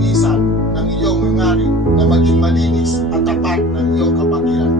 kalinisan ng iyong hangarin na maging malinis at tapat ng iyong kapatiran.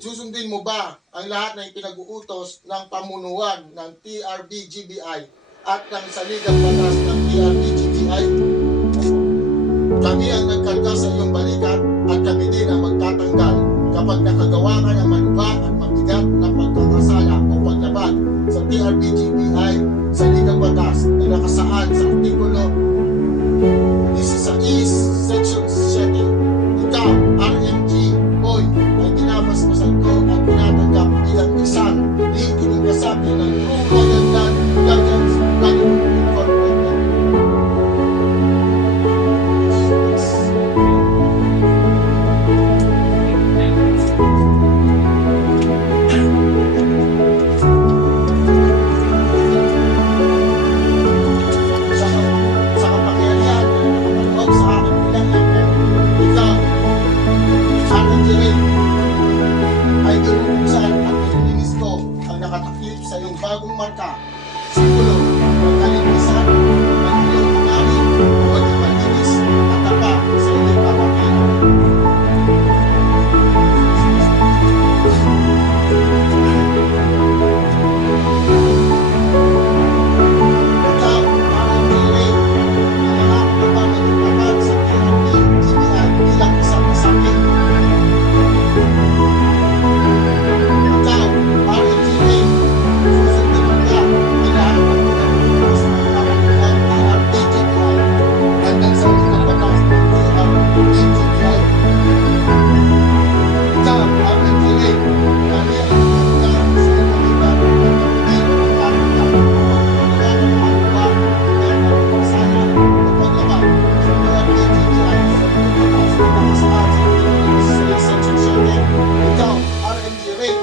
Susundin mo ba ang lahat ng pinag-uutos ng pamunuan ng TRB-GBI at ng saligang batas ng TRB-GBI? Kami ang nagkarga sa iyong balikat at kami din ang magtatanggal kapag nakagawa ka ng malubha at mabigat na pagkakasala o paglabag sa TRB-GBI saligang batas na nakasaad sa Artikulo 16 Section 7. Ikaw, RMG Boy, ay binabasbasan ko at tinatanggap bilang isang liiting kasapi ng True Royal Blood Guardians Brotherhood Incorporated. Sa kapangyarihan na nakapaloob sa akin bilang member, ikaw, RMG Ray, ay binubuksan at nililinis ko ang nakatakip sa iyong bagong marka, simbolo ng kalinisan ng iyong hangarin na maging malinis at tapat sa iyong kapatiran. Ikaw, RMG Ray, nangangako ka ba maging tapat sa TRB-GBI bilang isang kasapi? Ikaw, RMG Ray, susundin mo ba ang lahat ng pinag-uutos ng pamunuan ng TRB-GBI at ng saligang batas ng TRB-GBI? Ikaw, RMG Ray, kami ang nagkarga sa iyong balikat at kami din ang magtatanggal kapag magawa ka ng malubha at pagkakasala o paglabag sa TRB-GBI saligang batas na nakasaad sa Artikulo 16 Section 7. Ikaw, RMG Ray,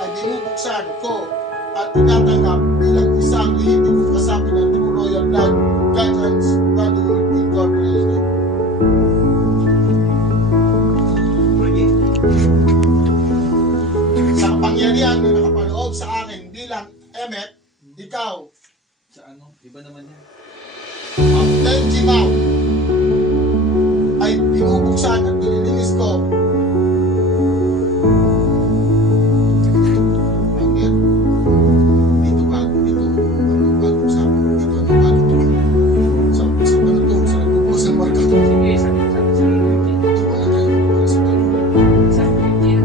ay binubuksan ko at tinatanggap bilang isang lihiting kasapi ng True Royal Blood Guardians Brotherhood Incorporated. Sa kapangyarihan na nakapaloob sa akin bilang Emmet, ikaw, Sa ano? Iba naman yan. ang Tenji Mao, ay binubuksan at nililinis ko dito bago sa akin. Dito ano bago to? Sa ano to? Sa nagbubukas ng marka to? Sige, sakit Ito wala tayo para sa bago. yan.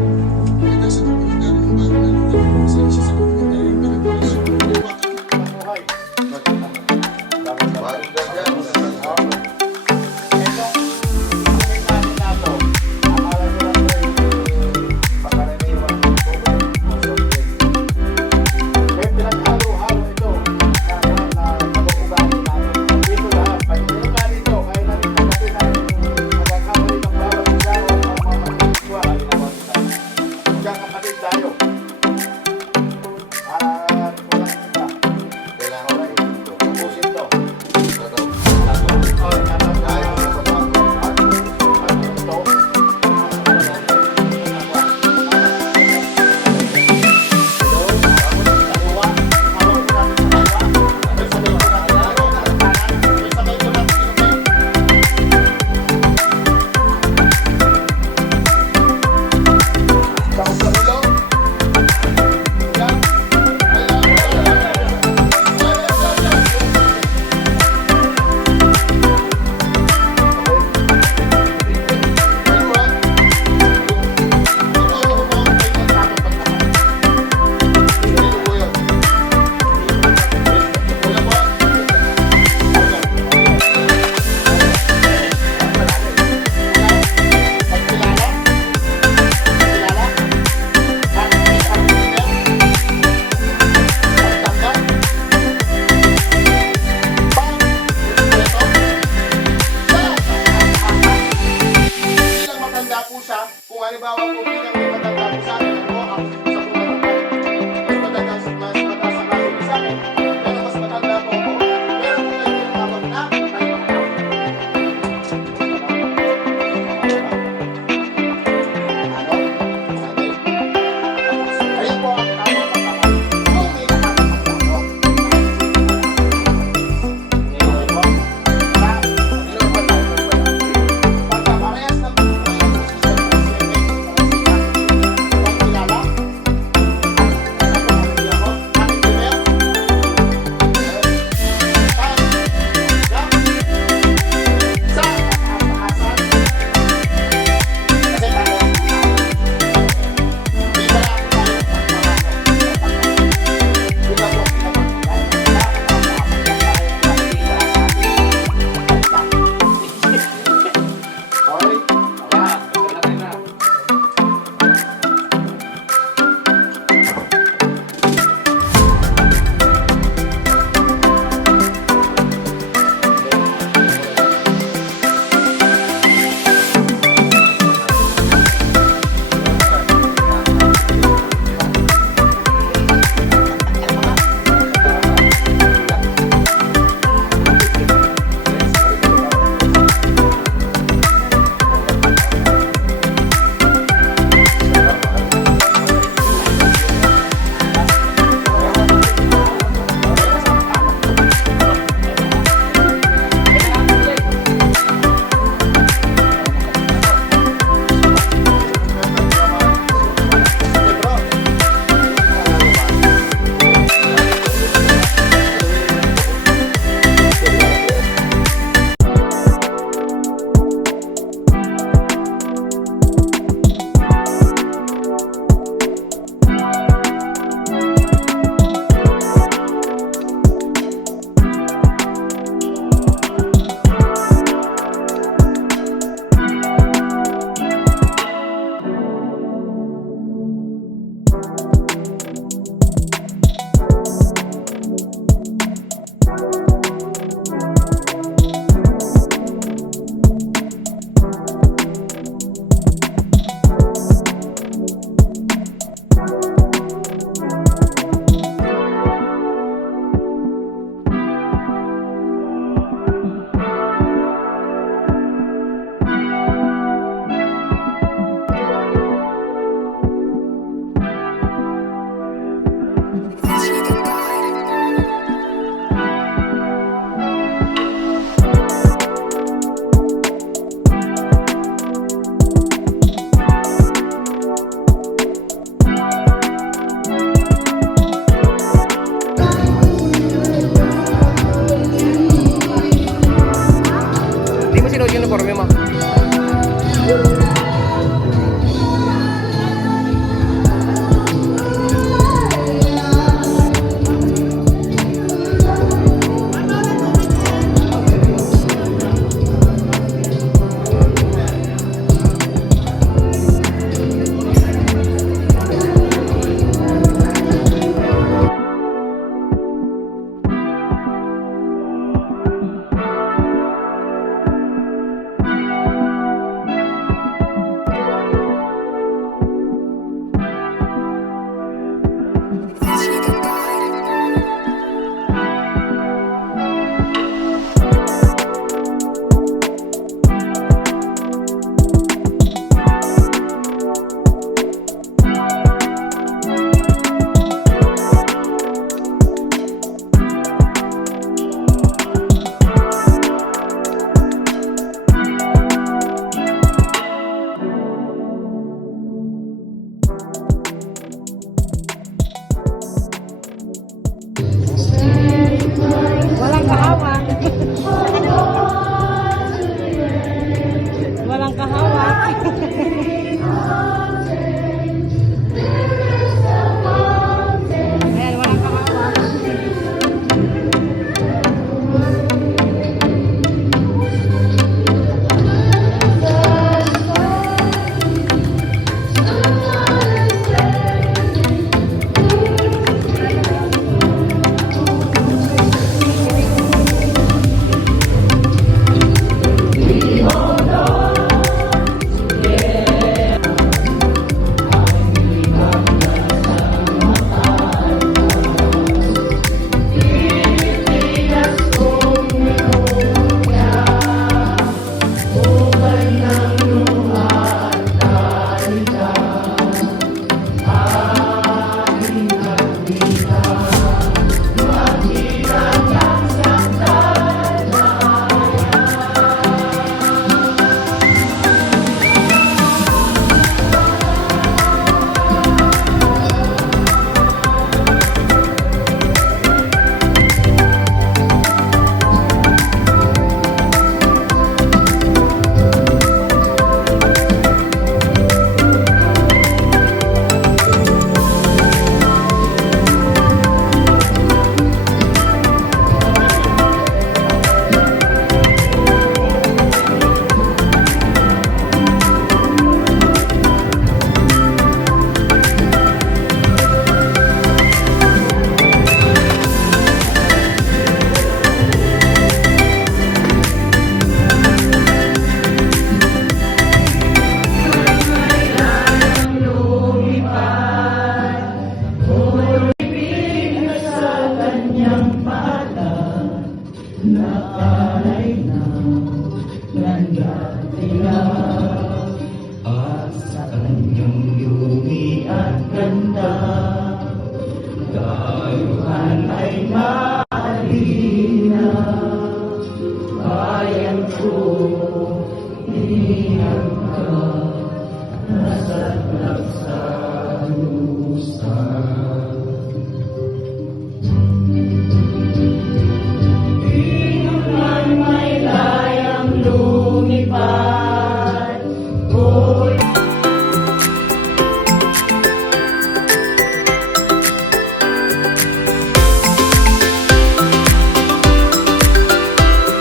Kaya sa kapitagyan ng bago na dito. Sa isa sa kapitagyan ng pinagpalasyon. Liwakan ng pamuhay. Bago na yan. po siya, kung halimbawa po bilang may matanda po sa akin, ako